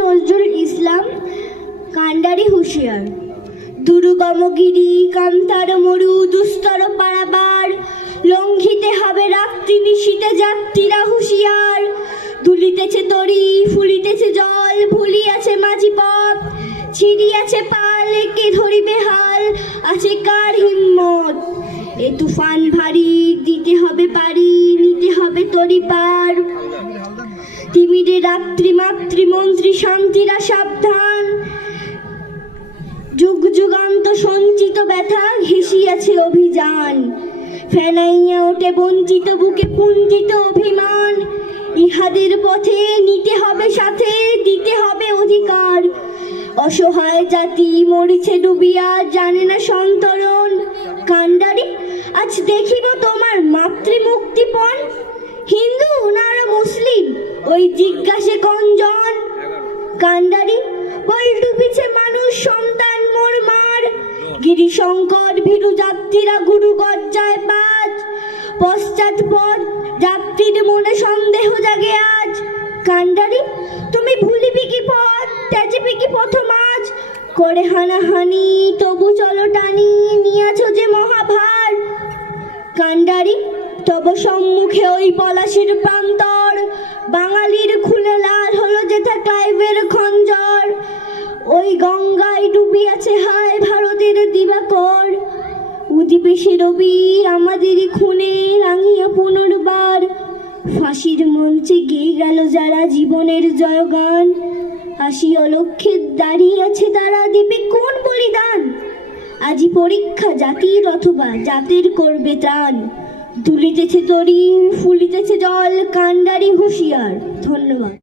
নজরুল ইসলাম কান্ডারি হুঁশিয়ার। দুর্গমগিরি, কান্তার, মরু, দুস্তর পারাবার, লঙ্ঘিতে হবে রাত্রি নিশীতে যাত্রীরা হুঁশিয়ার। দুলিতেছে তরি, ফুলিতেছে জল, ভুলিয়াছে মাঝি পথ ছিড়িয়াছে পাল কে ধরিবে হাল, আছে কার হিম্মত? এ তুফান ভারী, দিতে হবে পারি নিতে হবে তরি পার তিমিরে রাত্রি মাতৃমন্ত্রী শান্তিরা সাবধান। যুগ যুগান্ত সঞ্চিত ব্যথা ঘেঁষিয়াছে অভিযান। ফেনাইয়া ওঠে বঞ্চিত বুকে কুঞ্চিত অভিমান। ইহাদের পথে নিতে হবে সাথে, দিতে হবে অধিকার। অসহায় জাতি মরিছে ডুবিয়া, জানে না সন্তরণ। কান্ডারি, আজ দেখিব তোমার মাতৃমুক্তিপণ। হিন্দু না ওই জিজ্ঞাসে কঞ্জন। কান্ডারি বল ডুবিছে মানুষ, সন্তান, মোর মার। গিরিশঙ্কর ভীরু যাত্রীরা গুরু গজ্জায় পাজ। পশ্চাৎ পথ, যাত্রীর মনে সন্দেহ জাগে আজ। কান্ডারি, তুমি ভুলিবি কি পথ, ত্যাজিবি কি প্রথম আজ করে হানাহানি, তবু চলো টানি, নিয়েছো যে মহাভার। কান্ডারি, তব সম্মুখে ওই পলাশির প্রান্তর ক্লাইভের খঞ্জর। ওই গঙ্গায় ডুবিয়াছে হায় ভারতের দিবাকর। উদিবেশে রবি আমাদেরই খুনে রাঙিয়া পুনর্বার। ফাঁসির মঞ্চে গেয়ে গেল যারা জীবনের জয়গান। হাসি অলক্ষে দাঁড়িয়ে আছে তারা দিবে কোন বলিদান? আজি পরীক্ষা জাতির অথবা জাতের করবে ত্রাণ। দুলিতেছে তরি, ফুলিতেছে জল কান্ডারি হুঁশিয়ার। ধন্যবাদ।